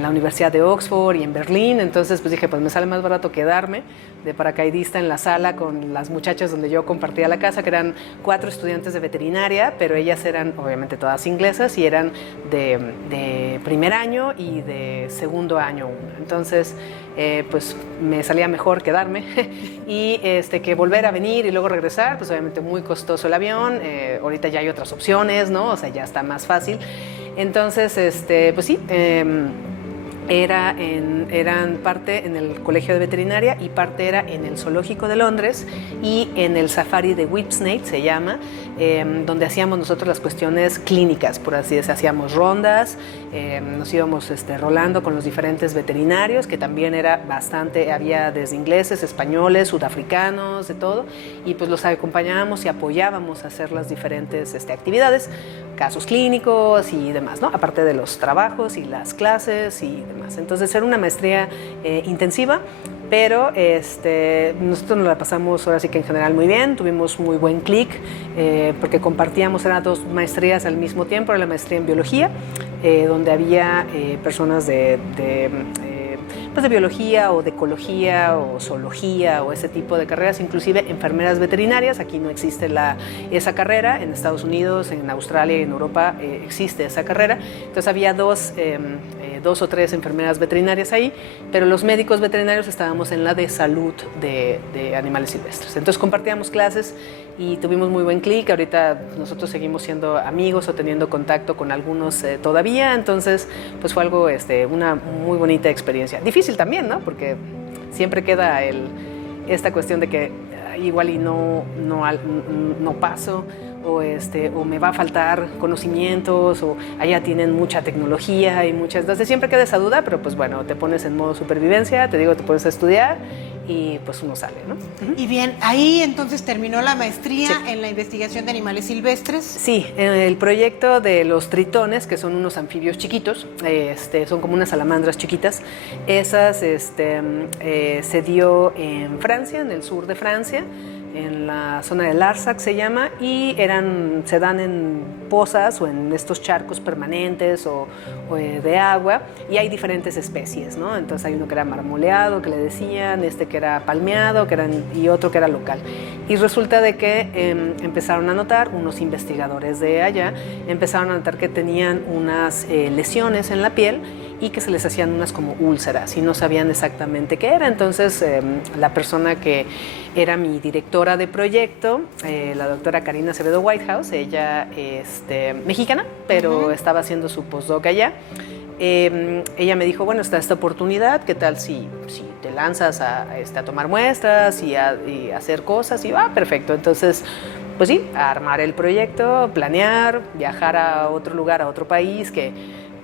la Universidad de Oxford y en Berlín. Entonces pues dije, pues me sale más barato quedarme de paracaidista en la sala con las muchachas donde yo compartía la casa, que eran 4 estudiantes de veterinaria, pero ellas eran obviamente todas inglesas y eran de primer año y de segundo año. Entonces pues me salía mejor quedarme y que volver a venir y luego regresar. Pues obviamente muy costoso el avión. Ahorita ya hay otras opciones, ¿no? O sea, ya está más fácil. Entonces, pues sí, eran parte en el Colegio de Veterinaria y parte era en el Zoológico de Londres y en el Safari de Whipsnade, se llama, donde hacíamos nosotros las cuestiones clínicas, por así decirlo. Hacíamos rondas, nos íbamos rolando con los diferentes veterinarios, que también era bastante, había desde ingleses, españoles, sudafricanos, de todo, y pues los acompañábamos y apoyábamos a hacer las diferentes actividades, casos clínicos y demás, ¿no? Aparte de los trabajos y las clases y demás. Entonces era una maestría intensiva, pero nosotros nos la pasamos ahora sí que en general muy bien, tuvimos muy buen clic, porque compartíamos, eran 2 maestrías al mismo tiempo. Era la maestría en biología, donde había personas de pues de biología o de ecología o zoología o ese tipo de carreras, inclusive enfermeras veterinarias. Aquí no existe esa carrera, en Estados Unidos, en Australia y en Europa existe esa carrera. Entonces había dos o tres enfermeras veterinarias ahí, pero los médicos veterinarios estábamos en la de salud de animales silvestres. Entonces compartíamos clases y tuvimos muy buen clic. Ahorita nosotros seguimos siendo amigos o teniendo contacto con algunos todavía, entonces pues fue algo, una muy bonita experiencia. Difícil también, ¿no? Porque siempre queda esta cuestión de que igual y no paso, o me va a faltar conocimientos, o allá tienen mucha tecnología y muchas, entonces siempre queda esa duda, pero pues bueno, te pones en modo supervivencia, te pones a estudiar y pues uno sale, ¿no? Y bien, ahí entonces terminó la maestría en la investigación de animales silvestres. Sí, el proyecto de los tritones, que son unos anfibios chiquitos, son como unas salamandras chiquitas, esas se dio en Francia, en el sur de Francia, en la zona de Larzac se llama, y se dan en pozas o en estos charcos permanentes o de agua, y hay diferentes especies, ¿no? Entonces hay uno que era marmoleado, que le decían, que era palmeado, y otro que era local. Y resulta de que empezaron a notar, unos investigadores de allá, empezaron a notar que tenían unas lesiones en la piel y que se les hacían unas como úlceras y no sabían exactamente qué era. Entonces la persona que era mi directora de proyecto, la doctora Karina Acevedo Whitehouse, ella es mexicana, pero estaba haciendo su postdoc allá. Ella me dijo, bueno, está esta oportunidad, ¿qué tal si te lanzas a tomar muestras y a hacer cosas? Y perfecto. Entonces, pues sí, a armar el proyecto, planear, viajar a otro lugar, a otro país que,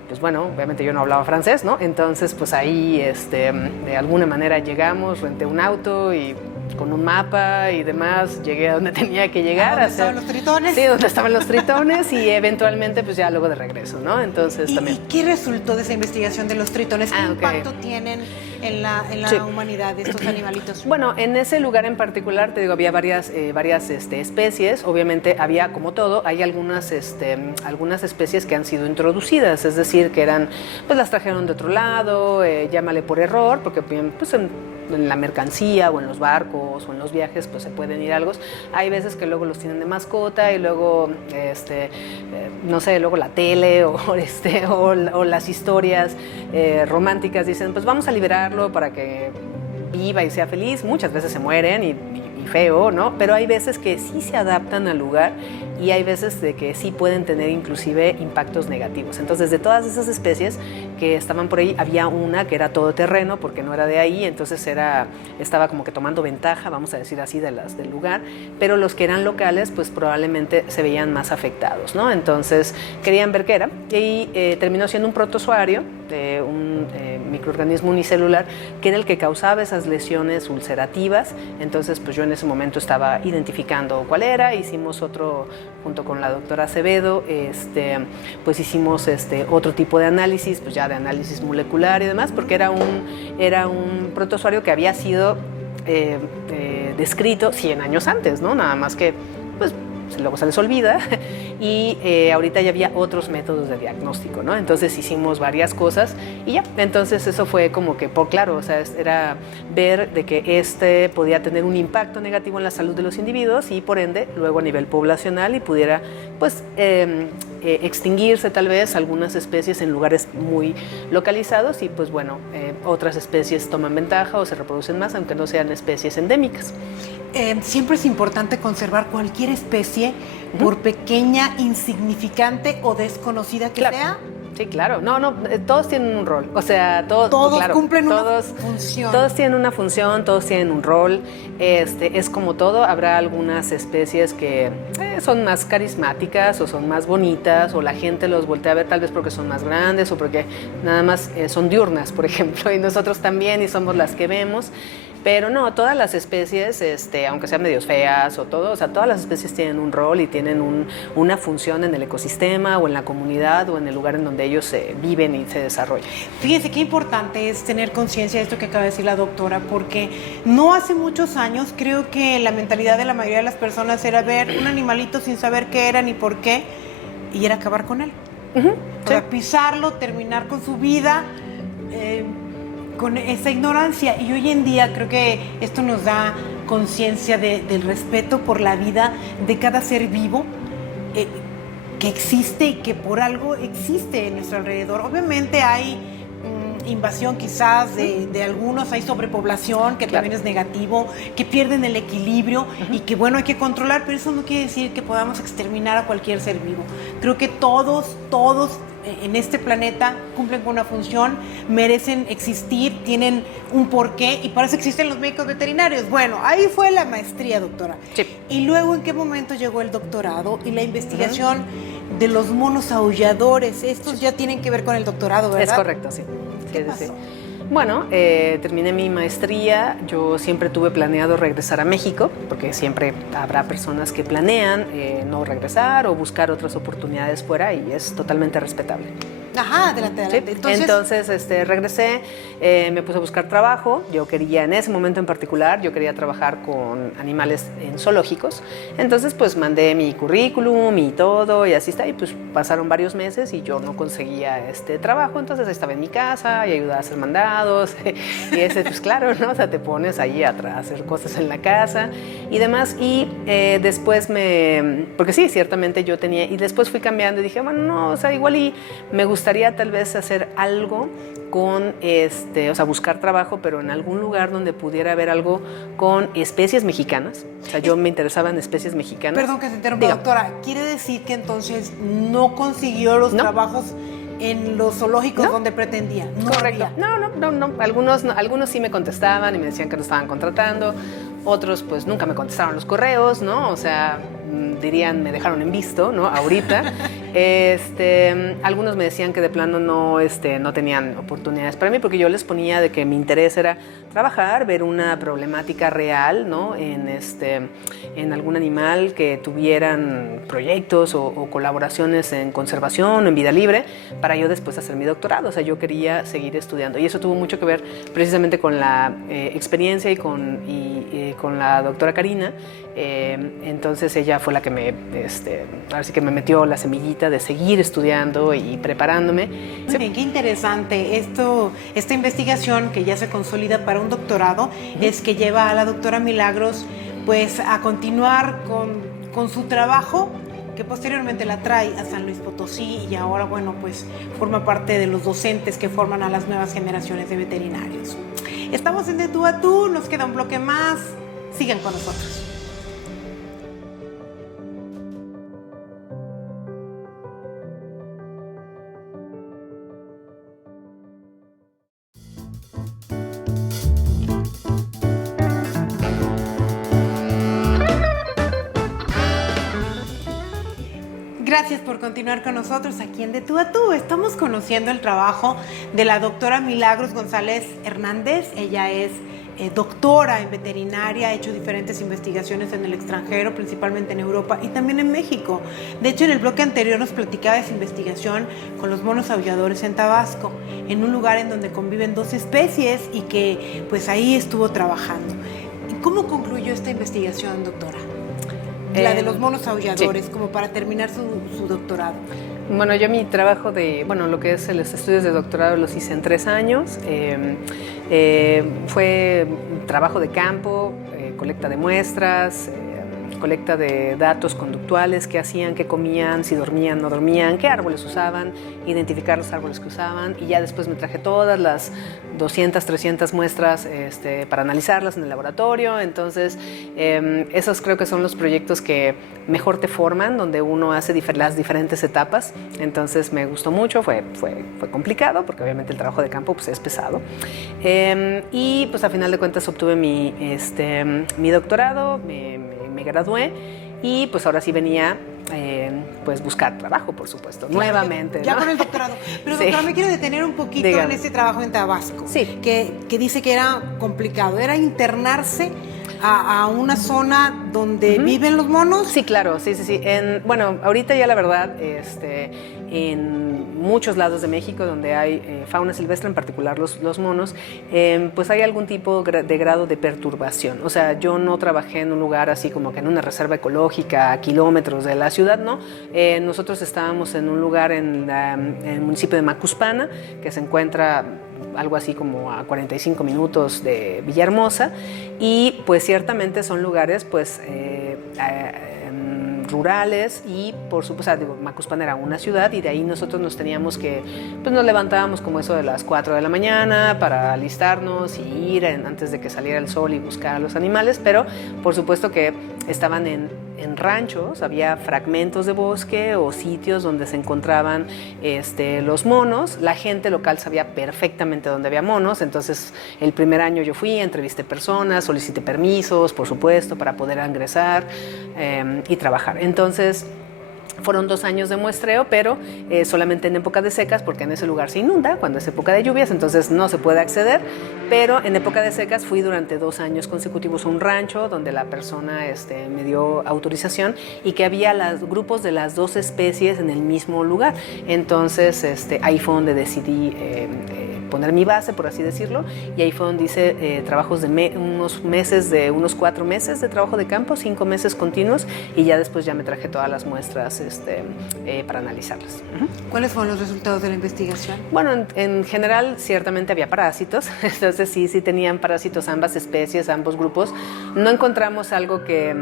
pues bueno, obviamente yo no hablaba francés, ¿no? Entonces, pues ahí, de alguna manera llegamos, renté un auto y con un mapa y demás, llegué a donde tenía que llegar. ¿Dónde estaban los tritones? Sí, donde estaban los tritones y eventualmente, pues ya luego de regreso, ¿no? Entonces también. ¿Y qué resultó de esa investigación de los tritones? ¿Qué impacto tienen en la humanidad de estos animalitos? Bueno, en ese lugar en particular, te digo, había varias especies. Obviamente había, como todo, hay algunas especies que han sido introducidas, es decir, que pues las trajeron de otro lado, llámale por error, porque pues en la mercancía o en los barcos o en los viajes pues se pueden ir algo. Hay veces que luego los tienen de mascota y luego no sé, luego la tele o las historias románticas dicen, pues vamos a liberarlo para que viva y sea feliz. Muchas veces se mueren y feo, ¿no? Pero hay veces que sí se adaptan al lugar y hay veces de que sí pueden tener inclusive impactos negativos. Entonces, de todas esas especies que estaban por ahí, había una que era todoterreno porque no era de ahí, entonces estaba como que tomando ventaja, vamos a decir así, de las del lugar, pero los que eran locales, pues probablemente se veían más afectados, ¿no? Entonces, querían ver qué era y terminó siendo un protozoario de un microorganismo unicelular que era el que causaba esas lesiones ulcerativas. Entonces, pues yo en ese momento estaba identificando cuál era, hicimos otro, junto con la doctora Acevedo, pues hicimos otro tipo de análisis, pues ya de análisis molecular y demás, porque era un protozoario que había sido descrito 100 años antes, ¿no? Nada más que, pues, luego se les olvida y ahorita ya había otros métodos de diagnóstico, ¿no? Entonces hicimos varias cosas y ya, entonces eso fue como que, claro, o sea, era ver de que podía tener un impacto negativo en la salud de los individuos y por ende luego a nivel poblacional y pudiera, pues, extinguirse tal vez algunas especies en lugares muy localizados y pues bueno, otras especies toman ventaja o se reproducen más, aunque no sean especies endémicas. Siempre es importante conservar cualquier especie, por pequeña, insignificante o desconocida que sea. Sí, claro. No, todos tienen un rol. O sea, todos claro, cumplen una función. Todos tienen una función, todos tienen un rol. Es como todo. Habrá algunas especies que son más carismáticas o son más bonitas o la gente los voltea a ver tal vez porque son más grandes o porque nada más son diurnas, por ejemplo, y nosotros también y somos las que vemos. Pero no, todas las especies, aunque sean medios feas o todo, o sea, todas las especies tienen un rol y tienen una función en el ecosistema o en la comunidad o en el lugar en donde ellos viven y se desarrollan. Fíjense qué importante es tener conciencia de esto que acaba de decir la doctora, porque no hace muchos años creo que la mentalidad de la mayoría de las personas era ver un animalito sin saber qué era ni por qué y era acabar con él. O sea, pisarlo, terminar con su vida. con esa ignorancia. Y hoy en día creo que esto nos da conciencia del respeto por la vida de cada ser vivo que existe y que por algo existe en nuestro alrededor. Obviamente hay invasión quizás de algunos, hay sobrepoblación que también es negativo, que pierden el equilibrio y que bueno, hay que controlar, pero eso no quiere decir que podamos exterminar a cualquier ser vivo. Creo que todos en este planeta cumplen con una función, merecen existir, tienen un porqué y para eso existen los médicos veterinarios. Bueno, ahí fue la maestría, doctora. Sí. Y luego, ¿en qué momento llegó el doctorado y la investigación de los monos aulladores? Estos ya tienen que ver con el doctorado, ¿verdad? Es correcto, sí. ¿Qué pasó? Bueno, terminé mi maestría, yo siempre tuve planeado regresar a México, porque siempre habrá personas que planean no regresar o buscar otras oportunidades fuera y es totalmente respetable. Ajá, adelante. Sí. Entonces regresé, me puse a buscar trabajo. Yo quería, en ese momento en particular, yo quería trabajar con animales en zoológicos. Entonces, pues mandé mi currículum y todo y así está. Y pues pasaron varios meses y yo no conseguía este trabajo. Entonces estaba en mi casa y ayudaba a hacer mandados. Y pues claro, ¿no? O sea, te pones ahí a hacer cosas en la casa y demás. Y después porque sí, ciertamente yo tenía, y después fui cambiando y dije, bueno, no, o sea, igual y me gustaría tal vez hacer algo con, o sea, buscar trabajo, pero en algún lugar donde pudiera haber algo con especies mexicanas. O sea, yo me interesaba en especies mexicanas. Perdón que se interrumpa, doctora. ¿Quiere decir que entonces no consiguió los trabajos en los zoológicos donde pretendía? No. Correcto. Había. No. Algunos sí me contestaban y me decían que no estaban contratando. Otros, pues, nunca me contestaron los correos, ¿no? O sea, dirían, me dejaron en visto, ¿no? Ahorita. Algunos me decían que de plano no tenían oportunidades para mí, porque yo les ponía de que mi interés era trabajar, ver una problemática real, ¿no? En algún animal que tuvieran proyectos o colaboraciones en conservación o en vida libre, para yo después hacer mi doctorado. O sea, yo quería seguir estudiando. Y eso tuvo mucho que ver precisamente con la experiencia y con la doctora Karina. Entonces ella fue la que ahora sí que me metió la semillita de seguir estudiando y preparándome. Muy bien, qué interesante. Esta investigación que ya se consolida para un doctorado es que lleva a la doctora Milagros pues a continuar con su trabajo, que posteriormente la trae a San Luis Potosí y ahora, bueno, pues forma parte de los docentes que forman a las nuevas generaciones de veterinarios. Estamos en De Tú a Tú, nos queda un bloque más. Sigan con nosotros. Gracias por continuar con nosotros aquí en De Tú a Tú. Estamos conociendo el trabajo de la doctora Milagros González Hernández. Ella es doctora en veterinaria, ha hecho diferentes investigaciones en el extranjero, principalmente en Europa y también en México. De hecho, en el bloque anterior nos platicaba de esa investigación con los monos aulladores en Tabasco, en un lugar en donde conviven dos especies y que pues ahí estuvo trabajando. ¿Cómo concluyó esta investigación, doctora? La de los monos aulladores, sí, como para terminar su doctorado. Bueno, yo mi trabajo lo que es los estudios de doctorado los hice en 3 años. Fue trabajo de campo, colecta de muestras, colecta de datos conductuales, qué hacían, qué comían, si dormían, no dormían, qué árboles usaban, identificar los árboles que usaban, y ya después me traje todas las 200, 300 muestras para analizarlas en el laboratorio. Entonces, esos creo que son los proyectos que mejor te forman, donde uno hace las diferentes etapas. Entonces, me gustó mucho, fue complicado, porque obviamente el trabajo de campo pues, es pesado. Y pues a final de cuentas obtuve mi doctorado, me gradué y pues ahora sí venía pues buscar trabajo, por supuesto, claro, nuevamente. Ya, ¿no? Con el doctorado. Pero doctora, me quiero detener un poquito en este trabajo en Tabasco, sí, que dice que era complicado, era internarse a una zona donde viven los monos. Sí, claro, sí. Bueno, ahorita ya la verdad, en muchos lados de México donde hay fauna silvestre, en particular los monos, pues hay algún tipo de grado de perturbación. O sea, yo no trabajé en un lugar así como que en una reserva ecológica a kilómetros de la ciudad, ¿no? Nosotros estábamos en un lugar en el municipio de Macuspana, que se encuentra algo así como a 45 minutos de Villahermosa, y pues ciertamente son lugares pues rurales, y por supuesto, Macuspana era una ciudad, y de ahí nosotros nos teníamos que, pues nos levantábamos como eso de las 4 de la mañana para alistarnos y ir antes de que saliera el sol y buscar a los animales, pero por supuesto que estaban en ranchos, había fragmentos de bosque o sitios donde se encontraban los monos. La gente local sabía perfectamente dónde había monos, entonces el primer año yo fui, entrevisté personas, solicité permisos, por supuesto, para poder ingresar y trabajar. Entonces fueron 2 años de muestreo, pero solamente en época de secas, porque en ese lugar se inunda cuando es época de lluvias, entonces no se puede acceder, pero en época de secas fui durante 2 años consecutivos a un rancho donde la persona me dio autorización y que había grupos de las 2 especies en el mismo lugar. Entonces ahí fue donde decidí poner mi base, por así decirlo, y ahí fue donde hice trabajos de unos 4 meses de trabajo de campo, 5 meses continuos, y ya después ya me traje todas las muestras para analizarlas. ¿Cuáles fueron los resultados de la investigación? Bueno, en general ciertamente había parásitos, entonces sí tenían parásitos ambas especies, ambos grupos. No encontramos algo que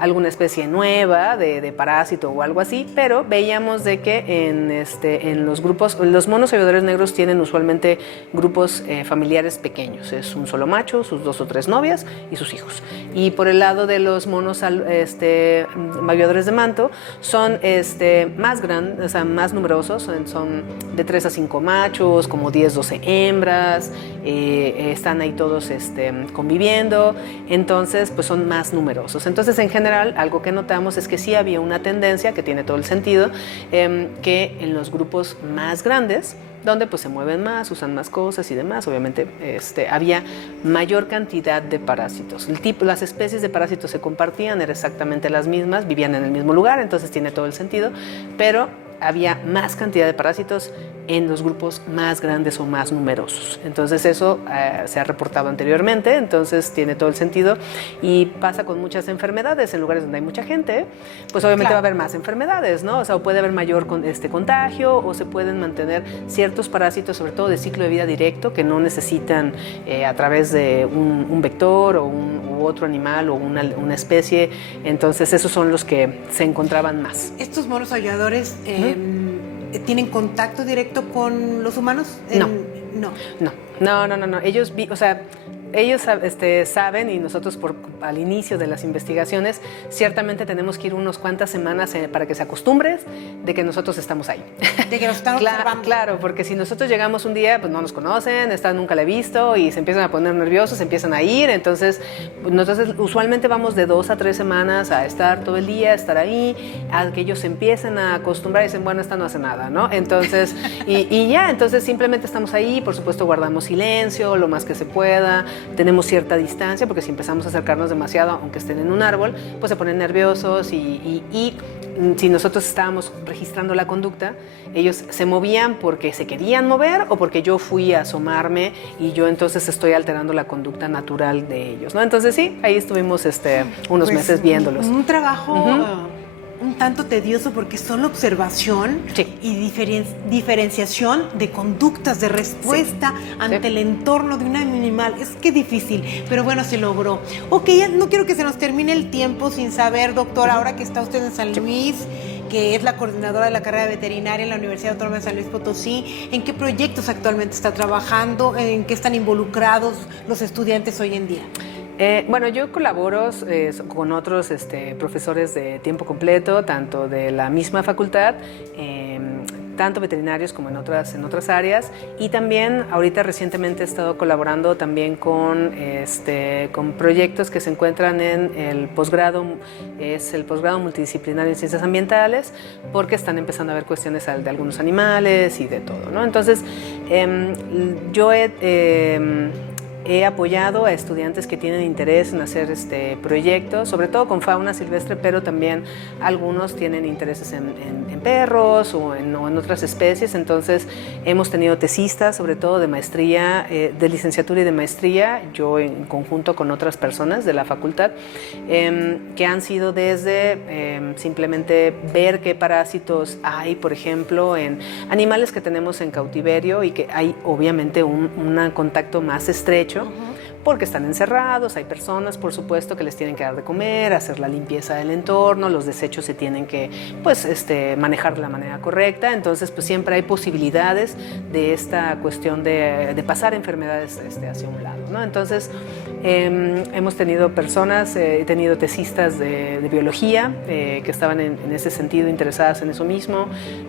alguna especie nueva de parásito o algo así, pero veíamos de que en los grupos, los monos aviadores negros tienen usualmente grupos familiares pequeños, es un solo macho, sus 2 o 3 novias y sus hijos. Y por el lado de los monos aviadores de manto son más grandes, o sea, más numerosos, son de 3 a 5 machos, como 10, 12 hembras, están ahí todos conviviendo, entonces pues son más numerosos. Entonces en general algo que notamos es que sí había una tendencia, que tiene todo el sentido, que en los grupos más grandes, donde pues se mueven más, usan más cosas y demás, obviamente había mayor cantidad de parásitos. Las especies de parásitos se compartían, eran exactamente las mismas, vivían en el mismo lugar, entonces tiene todo el sentido, pero había más cantidad de parásitos en los grupos más grandes o más numerosos. Entonces eso se ha reportado anteriormente, entonces tiene todo el sentido, y pasa con muchas enfermedades. En lugares donde hay mucha gente, pues obviamente claro, va a haber más enfermedades, ¿no? O sea, puede haber mayor contagio, o se pueden mantener ciertos parásitos, sobre todo de ciclo de vida directo, que no necesitan a través de un vector o u otro animal o una especie. Entonces esos son los que se encontraban más. ¿Estos monos aulladores tienen contacto directo con los humanos? No. Ellos saben, y nosotros al inicio de las investigaciones ciertamente tenemos que ir unas cuantas semanas para que se acostumbres de que nosotros estamos ahí. De que nos están observando. Claro, porque si nosotros llegamos un día, pues no nos conocen, nunca la he visto, y se empiezan a poner nerviosos, se empiezan a ir. Entonces usualmente vamos de 2 a 3 semanas a estar todo el día, a estar ahí, a que ellos se empiecen a acostumbrar y dicen, bueno, esta no hace nada, ¿no? Entonces, entonces simplemente estamos ahí, por supuesto guardamos silencio lo más que se pueda, tenemos cierta distancia, porque si empezamos a acercarnos demasiado, aunque estén en un árbol, pues se ponen nerviosos, y si nosotros estábamos registrando la conducta, ellos se movían porque se querían mover o porque yo fui a asomarme y yo entonces estoy alterando la conducta natural de ellos, ¿no? Entonces sí, ahí estuvimos unos meses viéndolos. Un trabajo un tanto tedioso, porque es solo observación y diferenciación de conductas, de respuesta ante el entorno de un animal. Es que difícil, pero bueno, se logró. Ok, ya no quiero que se nos termine el tiempo sin saber, doctora, ahora que está usted en San Luis, que es la coordinadora de la carrera de veterinaria en la Universidad Autónoma de San Luis Potosí, ¿en qué proyectos actualmente está trabajando? ¿En qué están involucrados los estudiantes hoy en día? Bueno, yo colaboro con otros profesores de tiempo completo, tanto de la misma facultad, tanto veterinarios como en otras áreas, y también ahorita recientemente he estado colaborando también con proyectos que se encuentran en el posgrado, es el posgrado multidisciplinario en ciencias ambientales, porque están empezando a ver cuestiones de algunos animales y de todo, ¿no? Entonces, yo he apoyado a estudiantes que tienen interés en hacer proyectos, sobre todo con fauna silvestre, pero también algunos tienen intereses en perros o en otras especies. Entonces hemos tenido tesistas, sobre todo de maestría, de licenciatura y de maestría, yo en conjunto con otras personas de la facultad, que han sido desde simplemente ver qué parásitos hay, por ejemplo, en animales que tenemos en cautiverio y que hay obviamente un contacto más estrecho. Porque están encerrados, hay personas, por supuesto, que les tienen que dar de comer, hacer la limpieza del entorno, los desechos se tienen que manejar de la manera correcta. Entonces, pues siempre hay posibilidades de esta cuestión de pasar enfermedades hacia un lado, ¿no? Entonces, hemos tenido personas, he tenido tesistas de biología que estaban en ese sentido interesadas en eso mismo,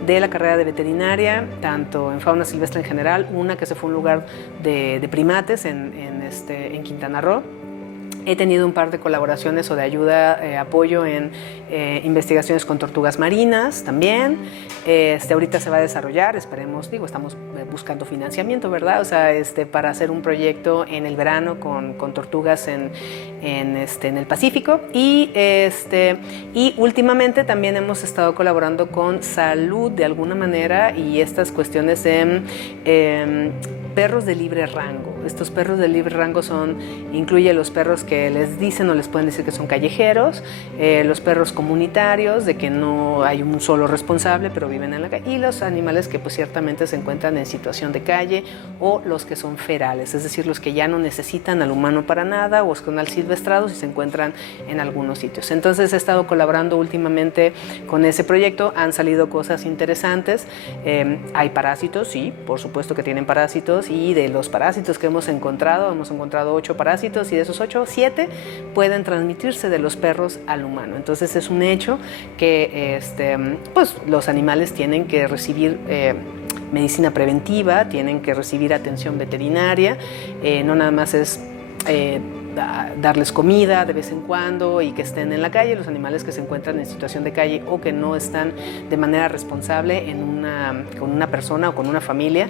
de la carrera de veterinaria, tanto en fauna silvestre en general, una que se fue a un lugar de primates en Quintana Roo. He tenido un par de colaboraciones o de ayuda, apoyo en investigaciones con tortugas marinas también. Ahorita se va a desarrollar, esperemos, estamos buscando financiamiento, ¿verdad? O sea, para hacer un proyecto en el verano con tortugas en el Pacífico. Y últimamente también hemos estado colaborando con salud de alguna manera y estas cuestiones de perros de libre rango. Estos perros de libre rango incluye los perros que les dicen o les pueden decir que son callejeros, los perros comunitarios, de que no hay un solo responsable, pero viven en la calle, y los animales que pues ciertamente se encuentran en situación de calle, o los que son ferales, es decir, los que ya no necesitan al humano para nada, o son silvestrados y se encuentran en algunos sitios. Entonces he estado colaborando últimamente con ese proyecto, han salido cosas interesantes. Hay parásitos, sí, por supuesto que tienen parásitos, y de los parásitos que hemos encontrado 8 parásitos, y de esos 8, 7 pueden transmitirse de los perros al humano. Entonces es un hecho que pues los animales tienen que recibir medicina preventiva, tienen que recibir atención veterinaria, no nada más es darles comida de vez en cuando y que estén en la calle. Los animales que se encuentran en situación de calle o que no están de manera responsable con una persona o con una familia,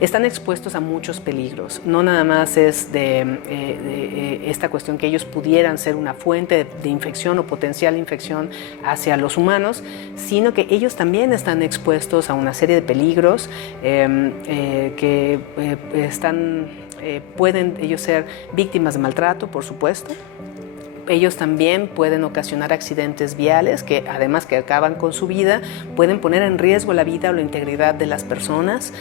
están expuestos a muchos peligros. No nada más es de esta cuestión que ellos pudieran ser una fuente de infección o potencial infección hacia los humanos, sino que ellos también están expuestos a una serie de peligros que pueden ellos ser víctimas de maltrato, por supuesto. Ellos también pueden ocasionar accidentes viales que, además que acaban con su vida, pueden poner en riesgo la vida o la integridad de las personas.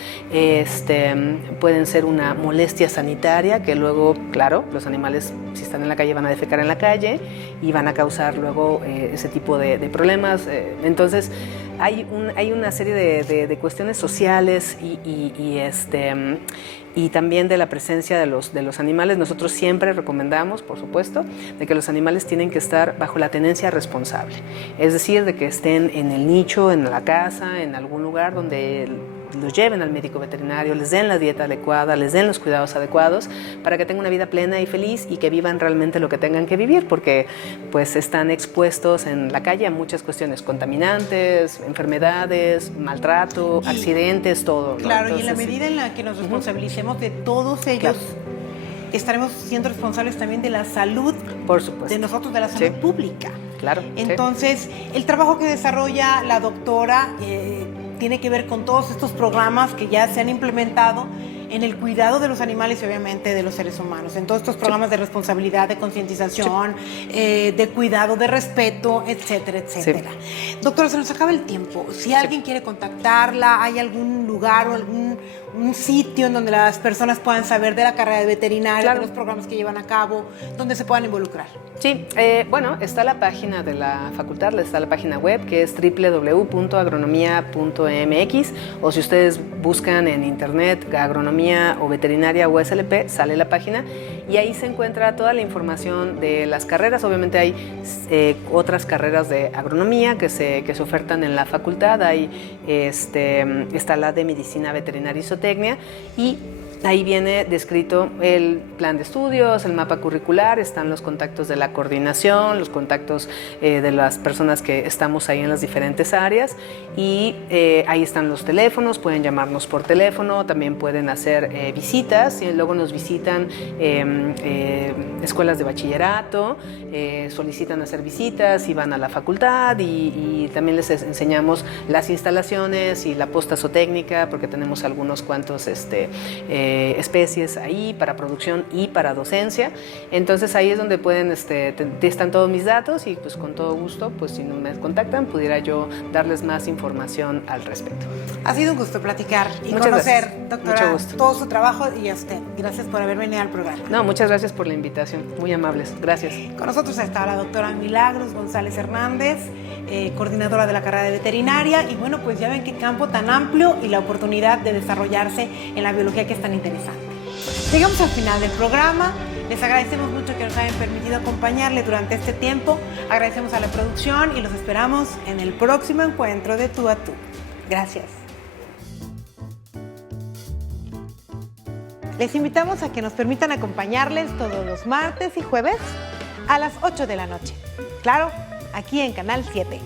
Pueden ser una molestia sanitaria que luego, claro, los animales, si están en la calle, van a defecar en la calle y van a causar luego ese tipo de problemas. Entonces, hay una serie de cuestiones sociales y también de la presencia de los animales. Nosotros siempre recomendamos, por supuesto, de que los animales tienen que estar bajo la tenencia responsable. Es decir, de que estén en el nicho, en la casa, en algún lugar donde los lleven al médico veterinario, les den la dieta adecuada, les den los cuidados adecuados para que tengan una vida plena y feliz y que vivan realmente lo que tengan que vivir, porque pues están expuestos en la calle a muchas cuestiones, contaminantes, enfermedades, maltrato, accidentes, todo, ¿no? Claro, entonces, y en la medida en la que nos responsabilicemos de todos ellos, estaremos siendo responsables también de la salud, por supuesto, de nosotros, de la salud pública. Claro. Entonces, el trabajo que desarrolla la doctora tiene que ver con todos estos programas que ya se han implementado en el cuidado de los animales y obviamente de los seres humanos, en todos estos programas de responsabilidad, de concientización, de cuidado, de respeto, etcétera, etcétera. Doctora, se nos acaba el tiempo. Si alguien quiere contactarla, ¿hay algún lugar o un sitio en donde las personas puedan saber de la carrera de veterinaria, de los programas que llevan a cabo, donde se puedan involucrar? Sí, bueno, está la página de la facultad, está la página web que es www.agronomia.mx, o si ustedes buscan en internet agronomía o veterinaria o SLP, sale la página y ahí se encuentra toda la información de las carreras. Obviamente hay otras carreras de agronomía que se ofertan en la facultad. Está la de medicina veterinaria y zootecnia, y Ahí viene descrito el plan de estudios, el mapa curricular, están los contactos de la coordinación, los contactos de las personas que estamos ahí en las diferentes áreas y ahí están los teléfonos, pueden llamarnos por teléfono, también pueden hacer visitas y luego nos visitan escuelas de bachillerato, solicitan hacer visitas y van a la facultad y también les enseñamos las instalaciones y la posta zootécnica porque tenemos algunos cuantos especies ahí para producción y para docencia. Entonces ahí es donde pueden, están todos mis datos y pues con todo gusto, pues si no me contactan, pudiera yo darles más información al respecto. Ha sido un gusto platicar y muchas conocer, gracias. doctora, mucho gusto. todo su trabajo y a usted. Gracias por haber venido al programa. No, muchas gracias por la invitación, muy amables, gracias. Con nosotros está la doctora Milagros González Hernández, coordinadora de la carrera de veterinaria y bueno, pues ya ven qué campo tan amplio y la oportunidad de desarrollarse en la biología que es tan interesante. Llegamos al final del programa. Les agradecemos mucho que nos hayan permitido acompañarle durante este tiempo. Agradecemos a la producción y los esperamos en el próximo encuentro de Tú a Tú. Gracias. Les invitamos a que nos permitan acompañarles todos los martes y jueves a las 8 de la noche. Claro, aquí en Canal 7.